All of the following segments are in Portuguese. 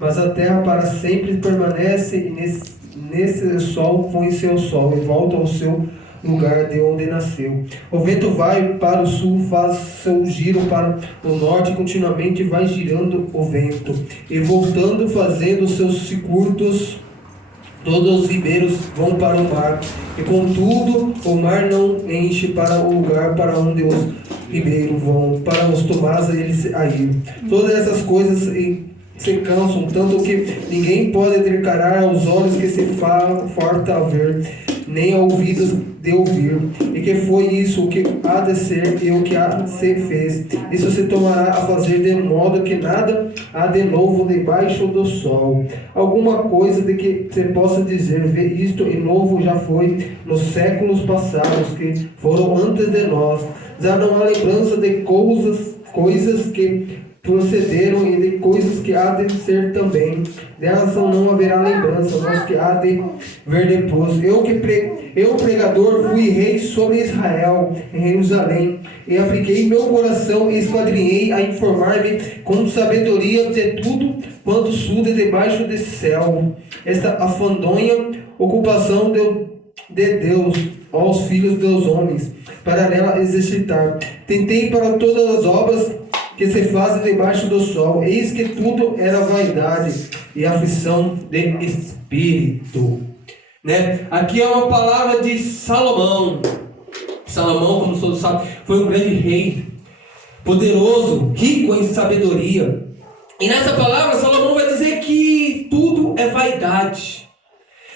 mas a terra para sempre permanece, e nesse sol põe seu sol, e volta ao seu lugar de onde nasceu. O vento vai para o sul, faz seu giro para o norte, continuamente vai girando o vento, e voltando, fazendo seus circuitos. Todos os ribeiros vão para o mar, e contudo o mar não enche para o lugar para onde os ribeiros vão, para os tomar eles a ir. Todas essas coisas se cansam, tanto que ninguém pode declarar aos olhos que se farta a ver, nem a ouvidos de ouvir. E que foi isso o que há de ser e o que há se fez. Isso se tomará a fazer de modo que nada há de novo debaixo do sol. Alguma coisa de que se possa dizer, vê isto e novo já foi nos séculos passados que foram antes de nós. Já não há lembrança de coisas que procederam e de coisas que há de ser também. Delas não haverá lembrança, mas que há de ver depois. Eu pregador, fui rei sobre Israel, em Jerusalém, e apliquei meu coração e esquadrinhei a informar-me com sabedoria de tudo quanto sude debaixo do céu. Esta afandonha ocupação de Deus aos filhos dos homens, para nela exercitar. Tentei para todas as obras que se fazem debaixo do sol, eis que tudo era vaidade e aflição de espírito. Né? Aqui é uma palavra de Salomão. Salomão, como todos sabem, foi um grande rei, poderoso, rico em sabedoria. E nessa palavra, Salomão vai dizer que tudo é vaidade.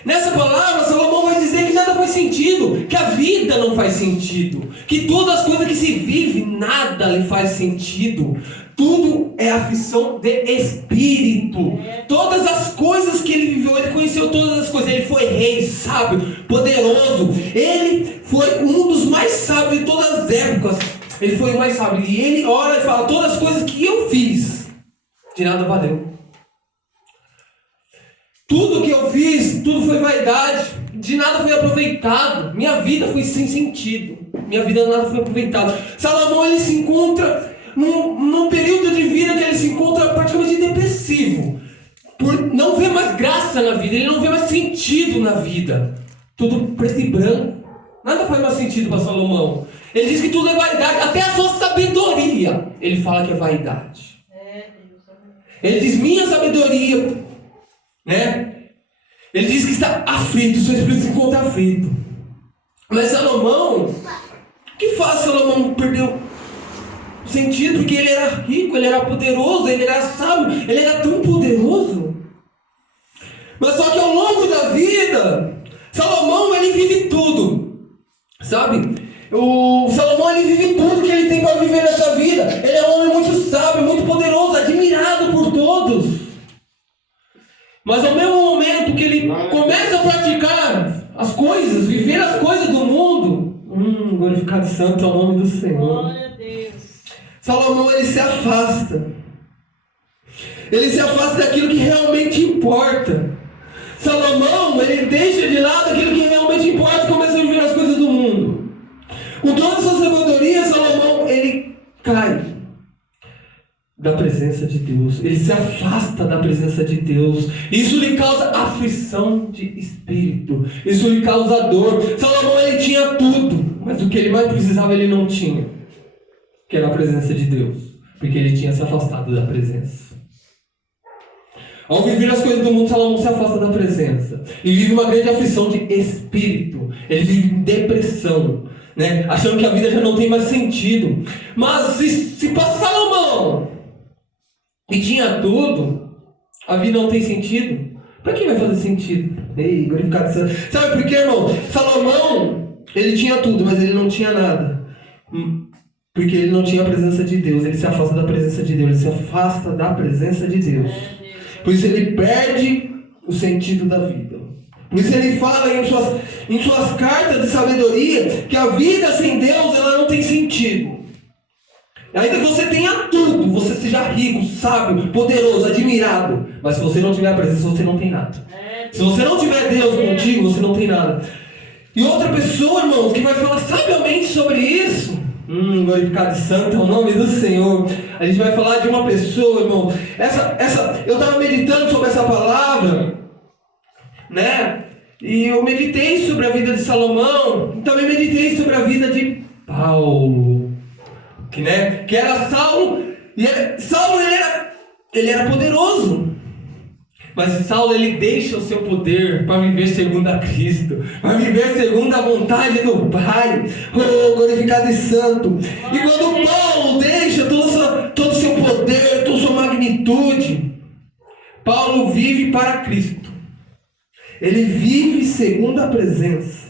Nessa palavra, Salomão vai dizer que nada faz sentido, que a vida não faz sentido, que todas as coisas que se vive, nada lhe faz sentido. Tudo é aflição de espírito. Todas as coisas que ele viveu, ele conheceu todas as coisas. Ele foi rei, sábio, poderoso. Ele foi um dos mais sábios de todas as épocas. Ele foi o mais sábio. E ele ora e fala, todas as coisas que eu fiz, de nada valeu. Tudo que eu fiz, tudo foi vaidade, de nada foi aproveitado, minha vida foi sem sentido, minha vida nada foi aproveitado. Salomão, ele se encontra num período de vida que ele se encontra praticamente depressivo, por não ver mais graça na vida, ele não vê mais sentido na vida, tudo preto e branco, nada faz mais sentido para Salomão. Ele diz que tudo é vaidade, até a sua sabedoria, ele fala que é vaidade. Ele diz, minha sabedoria, né? Ele diz que está aflito, seu espírito se encontra aflito. Mas Salomão, o que faz Salomão perder o sentido? Porque ele era rico, ele era poderoso, ele era sábio, ele era tão poderoso. Mas só que ao longo da vida, Salomão, ele vive tudo, sabe? O Salomão, ele vive tudo que ele tem para viver nessa vida. Ele é um homem muito sábio, muito poderoso, admirado por todos. Mas ao mesmo momento que ele começa a praticar as coisas, viver as coisas do mundo, glorificado santo é o nome do Senhor. Glória a Deus. Salomão, ele se afasta. Ele se afasta daquilo que realmente importa. Salomão, ele deixa de lado aquilo que realmente importa e começa a viver as coisas do mundo. Com toda a sua sabedoria, Salomão, ele cai da presença de Deus, ele se afasta da presença de Deus. Isso lhe causa aflição de espírito, isso lhe causa dor. Salomão, ele tinha tudo, mas o que ele mais precisava ele não tinha, que era a presença de Deus, porque ele tinha se afastado da presença. Ao viver as coisas do mundo, Salomão se afasta da presença e vive uma grande aflição de espírito. Ele vive em depressão, né? Achando que a vida já não tem mais sentido. Mas se para Salomão, que tinha tudo, a vida não tem sentido, para que vai fazer sentido? Ei, glorificado santo. Sabe por quê, irmão? Salomão, ele tinha tudo, mas ele não tinha nada. Porque ele não tinha a presença de Deus. Ele se afasta da presença de Deus. Ele se afasta da presença de Deus. Por isso ele perde o sentido da vida. Por isso ele fala em suas cartas de sabedoria que a vida sem Deus, ela não tem sentido. Ainda que você tenha tudo, você seja rico, sábio, poderoso, admirado, mas se você não tiver a presença, você não tem nada. Se você não tiver Deus contigo, você não tem nada. E outra pessoa, irmãos, que vai falar sabiamente sobre isso, Glorificado e santo é o nome do Senhor. A gente vai falar de uma pessoa, irmão. Eu estava meditando sobre essa palavra, né? E eu meditei sobre a vida de Salomão. E também meditei sobre a vida de Paulo, que era Saulo. E Saulo ele era poderoso. Mas Saulo, ele deixa o seu poder para viver segundo a Cristo, para viver segundo a vontade do Pai. Glorificado e santo. E quando Paulo deixa todo o seu poder, toda a sua magnitude, Paulo vive para Cristo. Ele vive segundo a presença.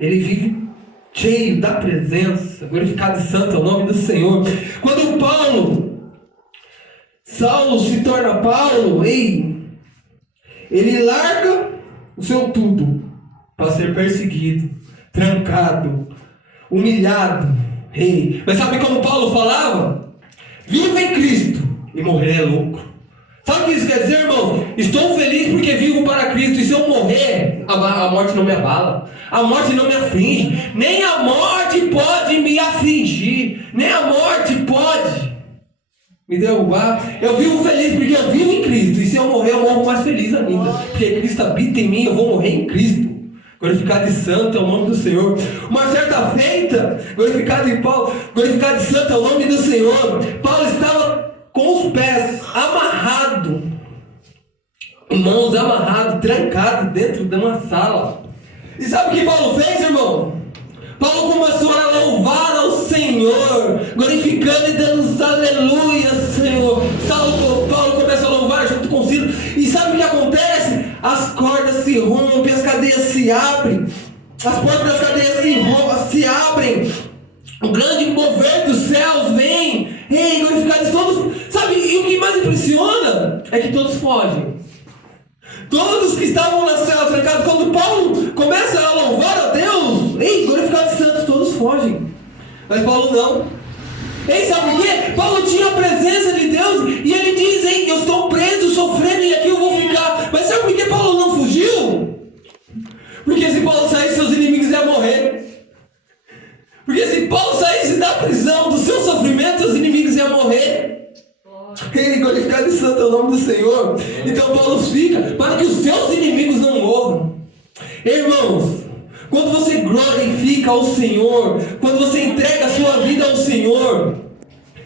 Ele vive cheio da presença. Glorificado e santo é o nome do Senhor. Quando Saulo se torna Paulo, ele larga o seu tudo para ser perseguido, trancado, humilhado. Mas sabe como Paulo falava? Viva em Cristo e morrer é lucro. Sabe o que isso quer dizer, irmão? Estou feliz porque vivo para Cristo. E se eu morrer, a morte não me abala, a morte não me aflige. Nem a morte pode me afligir, nem a morte pode me derrubar. Eu vivo feliz porque eu vivo em Cristo. E se eu morrer, eu morro mais feliz ainda, porque Cristo habita em mim, eu vou morrer em Cristo. Glorificado e santo é o nome do Senhor. Uma certa feita, glorificado e santo é o nome do Senhor. Paulo estava com os pés amarrados, mãos amarradas, trancados dentro de uma sala. E sabe o que Paulo fez, irmão? Paulo começou a louvar ao Senhor, glorificando e dando aleluia, Senhor. Paulo começa a louvar junto com Silas. E sabe o que acontece? As cordas se rompem, as cadeias se abrem, as portas das cadeias se abrem. O grande mover dos céus vem. Glorificados todos. Sabe, e o que mais impressiona é que todos fogem. Todos que estavam na cela trancados, quando Paulo começa a louvar a Deus, glorificados santos, todos fogem. Mas Paulo não. Sabe por quê? Paulo tinha a presença de Deus e ele diz, eu estou preso, sofrendo e aqui eu vou ficar. Mas sabe por que Paulo não fugiu? Porque se Paulo saísse, seus inimigos iam morrer. Porque se Paulo saísse da prisão, do seu sofrimento, seus inimigos iam morrer. Glorificado e santo é o nome do Senhor. Então Paulo fica para que os seus inimigos não morram. Irmãos, quando você glorifica ao Senhor, quando você entrega a sua vida ao Senhor,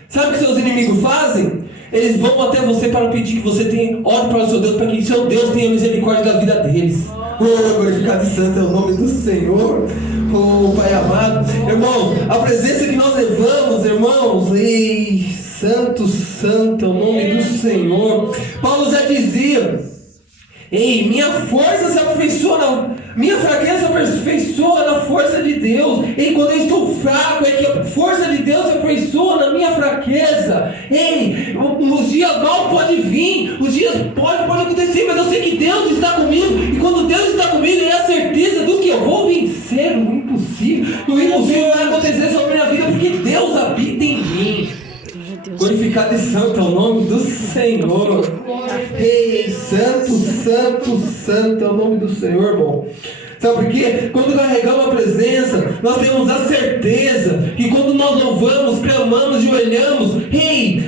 sabe o que seus inimigos fazem? Eles vão até você para pedir que você ore para o seu Deus, para que seu Deus tenha misericórdia da vida deles. Glorificado e santo é o nome do Senhor. Pai amado, irmão, a presença que nós levamos, irmãos, santo, santo é o nome do Senhor. Paulo já dizia, minha força se aperfeiçoa, minha fraqueza se aperfeiçoa na força de Deus. Quando eu estou fraco, é que a força de Deus se aperfeiçoa na minha fraqueza. Os dias mal podem vir, os dias podem acontecer, mas eu sei que Deus está comigo. E quando Deus está comigo, é a certeza do que eu vou vencer o impossível. O impossível vai acontecer sobre a minha vida, porque Deus habita em mim. Glorificado e santo é o nome do Senhor. Santo, santo, santo é o nome do Senhor, irmão. Sabe por quê? Quando carregamos a presença, nós temos a certeza que quando nós louvamos, clamamos, joelhamos,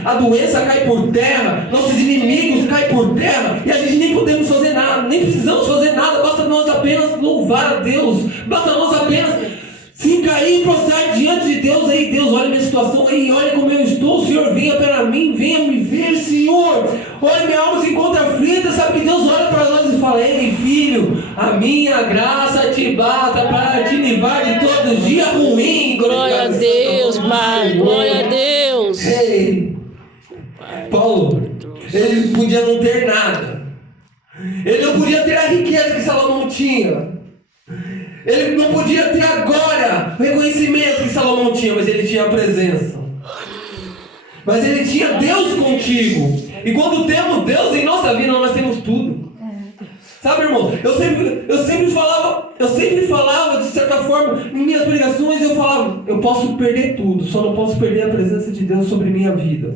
a doença cai por terra, nossos inimigos caem por terra, e a gente nem podemos fazer nada, nem precisamos fazer nada, basta nós apenas louvar a Deus, basta nós apenas se cair e prostrar diante de Deus. Deus, olha minha situação, olha como eu estou, Senhor, venha para mim, venha me ver, Senhor. Olha, minha alma se encontra aflita. Sabe que Deus olha para nós e fala, filho, a minha graça te basta para te livrar de todo dia ruim. Glória a Deus, Pai, glória a Deus. Paulo, ele podia não ter nada, ele não podia ter a riqueza que Salomão tinha, ele não podia ter agora o reconhecimento que Salomão tinha, mas ele tinha a presença. Mas ele tinha Deus contigo. E quando temos Deus em nossa vida, nós temos tudo. Sabe, irmão? Eu sempre falava, de certa forma, em minhas pregações, eu falava, eu posso perder tudo, só não posso perder a presença de Deus sobre minha vida.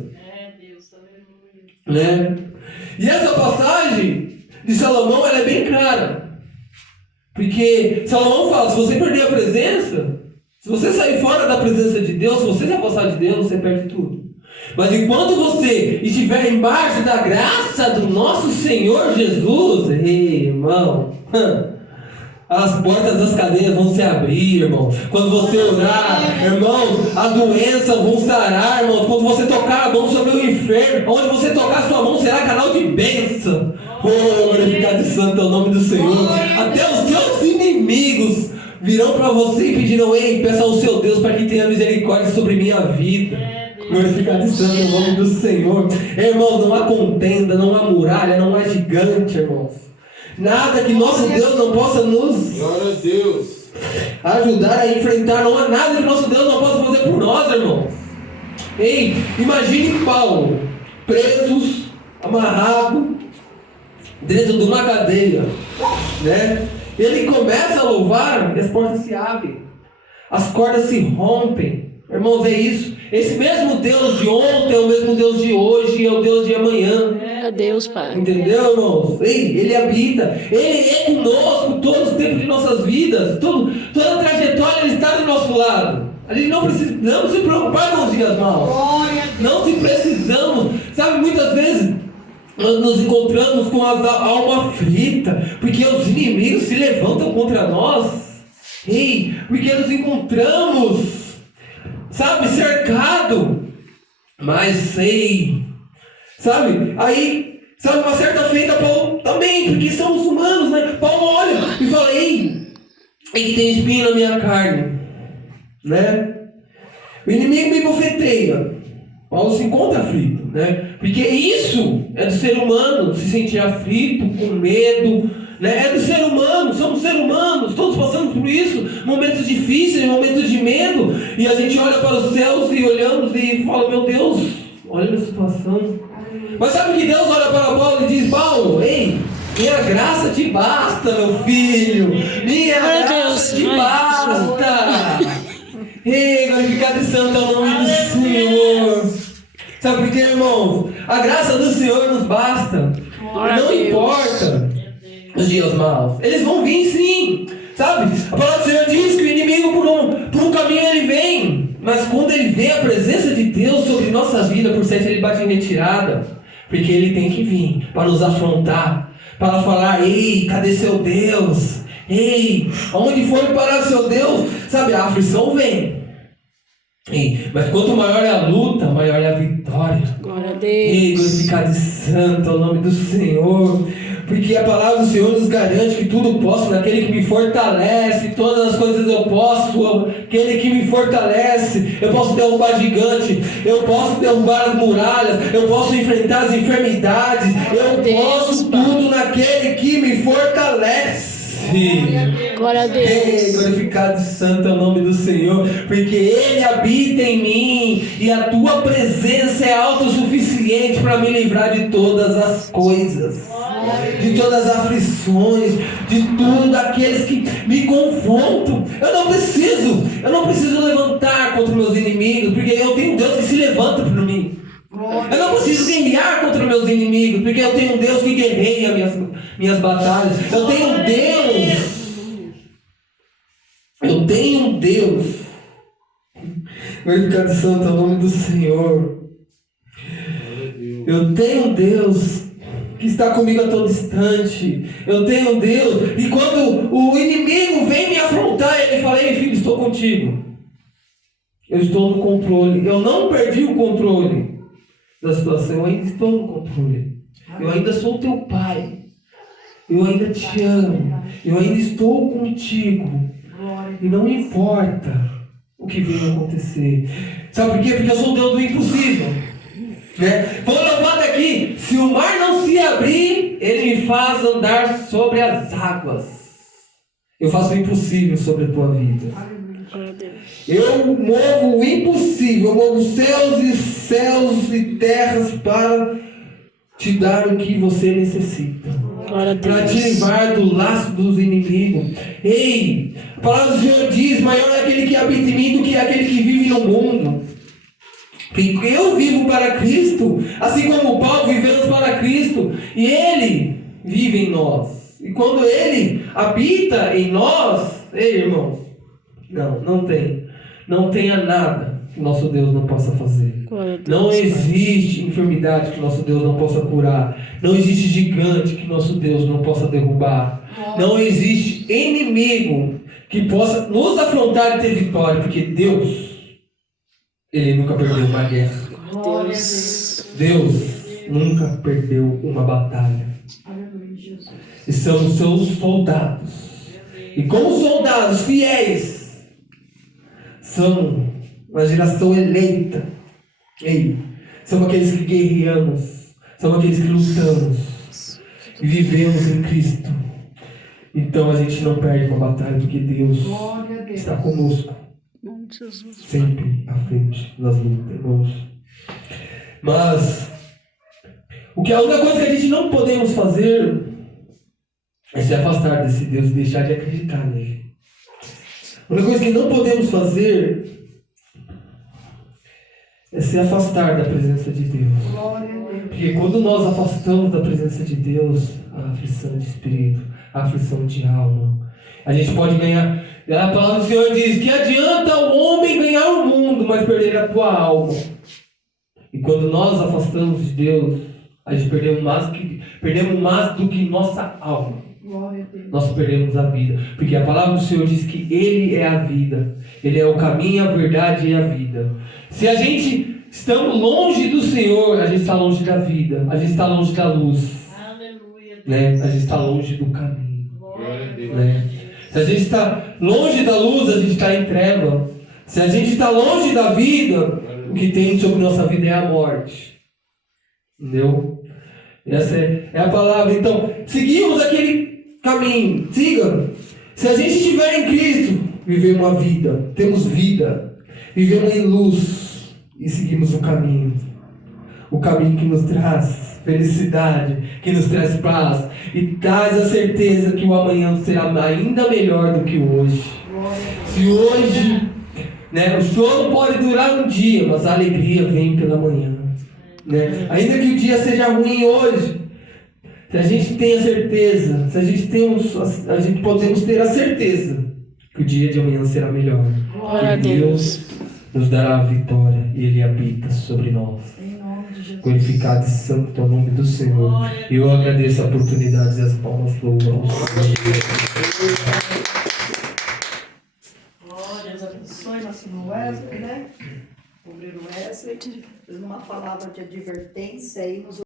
Deus, aleluia. Né? E essa passagem de Salomão, ela é bem clara. Porque Salomão fala, se você perder a presença, Se você sair fora da presença de Deus, se você se afastar de Deus, você perde tudo. Mas enquanto você estiver embaixo da graça do nosso Senhor Jesus, ei, irmão, as portas das cadeias vão se abrir, irmão. Quando você orar, irmão, a doença vão sarar, irmão. Quando você tocar a mão sobre o inferno, onde você tocar a sua mão será canal de bênção. Oh, glorificado e santo é o nome do Senhor. Até os seus inimigos virão para você e pedirão: ei, peça ao seu Deus para que tenha misericórdia sobre minha vida. Glorificado e santo é o nome do Senhor. Irmãos, não há contenda, não há muralha, não há gigante, irmãos. Nada que nosso Deus não possa nos glória a Deus. Ajudar a enfrentar. Não há nada que nosso Deus não possa fazer por nós, irmãos. Ei, imagine Paulo preso, amarrado dentro de uma cadeia, né? Ele começa a louvar e as portas se abrem, as cordas se rompem. Irmãos, é isso. Esse mesmo Deus de ontem é o mesmo Deus de hoje, é o Deus de amanhã. É Deus, Pai. Entendeu, irmãos? Ele habita, Ele é conosco todos os tempos de nossas vidas, toda a trajetória Ele está do nosso lado. A gente não precisa se preocupar com os dias maus. Não se precisamos. Sabe, muitas vezes nós nos encontramos com a alma aflita, porque os inimigos se levantam contra nós. Ei, porque nos encontramos, sabe, cercado. Mas sei, sabe, aí, sabe, uma certa feita Paulo também, porque somos humanos, né? Paulo olha e fala: ei, que tem espinho na minha carne, né? O inimigo me bofeteia. Paulo se encontra aflito, né? Porque isso é do ser humano, se sentir aflito, com medo, né? É do ser humano, somos seres humanos, todos passamos por isso, momentos difíceis, momentos de medo, e a gente olha para os céus e olhamos e fala: meu Deus, olha a situação. Mas sabe que Deus olha para Paulo e diz: Paulo, ei, minha graça te basta, meu filho, minha graça te basta. Ei, glorificado e santo é o nome do Senhor. Sabe por quê, irmãos? A graça do Senhor nos basta. Não importa os dias maus, eles vão vir sim. Sabe? A palavra do Senhor diz que o inimigo por um caminho ele vem, mas quando ele vê a presença de Deus sobre nossa vida, por certo ele bate em retirada, porque ele tem que vir para nos afrontar, para falar: ei, cadê seu Deus? Ei, aonde foi parar seu Deus? Sabe, a aflição vem. Ei, mas quanto maior é a luta, maior é a vitória. Glória a Deus. Ei, glorificado e santo é o nome do Senhor. Porque a palavra do Senhor nos garante que tudo posso naquele que me fortalece. Todas as coisas eu posso, aquele que me fortalece. Eu posso derrubar gigante, eu posso derrubar as muralhas, eu posso enfrentar as enfermidades, eu posso tudo naquele que me fortalece. Glória a Deus. Ei, glorificado e santo é o nome do Senhor, porque Ele habita em mim e a tua presença é autossuficiente para me livrar de todas as coisas, de todas as aflições, de tudo aqueles que me confrontam. Eu não preciso levantar contra meus inimigos, porque eu tenho um Deus que se levanta por mim. Eu não preciso guerrear contra meus inimigos, porque eu tenho um Deus que guerreia minhas batalhas. Eu tenho um Deus. Glorificado santo é o nome do Senhor. Eu tenho um Deus que está comigo a todo instante. Eu tenho um Deus, e quando o inimigo vem me afrontar, ele fala: ei, filho, estou contigo. Eu estou no controle. Eu não perdi o controle da situação, eu ainda estou no controle. Eu ainda sou teu pai. Eu ainda te amo. Eu ainda estou contigo. E não importa o que venha acontecer. Sabe por quê? Porque eu sou o Deus do impossível, né? Vamos levar daqui: se o mar não se abrir, Ele me faz andar sobre as águas. Eu faço o impossível sobre a tua vida. Eu movo o impossível, eu movo céus e terras para te dar o que você necessita, para te livrar do laço dos inimigos. Ei, a palavra do Senhor diz: maior é aquele que habita em mim do que aquele que vive no mundo. Porque eu vivo para Cristo, assim como o Paulo vivemos para Cristo, e Ele vive em nós. E quando Ele habita em nós, ei, irmãos, não tem Não tenha nada que nosso Deus não possa fazer. Glória a Deus, Não Pai. existe enfermidade que nosso Deus não possa curar. Não existe gigante que nosso Deus não possa derrubar. Não existe inimigo que possa nos afrontar e ter vitória, porque Deus, Ele nunca perdeu uma guerra. Deus nunca perdeu uma batalha. E são os seus soldados. E como soldados fiéis, são uma geração eleita. Ei, são aqueles que guerreamos, são aqueles que lutamos e vivemos em Cristo. Então a gente não perde uma batalha, porque Deus está conosco, sempre à frente nas lutas, irmãos. Mas a única coisa que a gente não podemos fazer é se afastar desse Deus e deixar de acreditar nele. A única coisa que não podemos fazer é se afastar da presença de Deus. Porque quando nós afastamos da presença de Deus, a aflição de espírito, a aflição de alma, a gente pode ganhar. A palavra do Senhor diz que adianta o homem ganhar o mundo, mas perder a tua alma. E quando nós afastamos de Deus, a gente perdemos mais do que nossa alma. Nós perdemos a vida. Porque a palavra do Senhor diz que Ele é a vida. Ele é o caminho, a verdade e a vida. Se a gente estamos longe do Senhor, a gente está longe da vida. A gente está longe da luz. Aleluia. Né? A gente está longe do caminho. Né? Se a gente está longe da luz, a gente está em treva. Se a gente está longe da vida, o que tem sobre nossa vida é a morte. Entendeu? Essa é a palavra. Então, seguimos aquele caminho. Siga. Se a gente estiver em Cristo, vivemos uma vida. Temos vida. Vivemos em luz. E seguimos o caminho. O caminho que nos traz felicidade, que nos traz paz. E traz a certeza que o amanhã será ainda melhor do que o hoje. Se hoje, né, o choro pode durar um dia, mas a alegria vem pela manhã. Né? Ainda que o dia seja ruim hoje, se a gente tem a certeza, se a gente podemos ter a certeza que o dia de amanhã será melhor. Glória a Deus nos dará a vitória e Ele habita sobre nós. Glorificado e santo é o nome do Senhor. E eu agradeço a oportunidade e as palmas louvam. Glória, Deus abençoe nosso irmão Wesley, né? O obreiro Wesley, fez uma palavra de advertência aí nos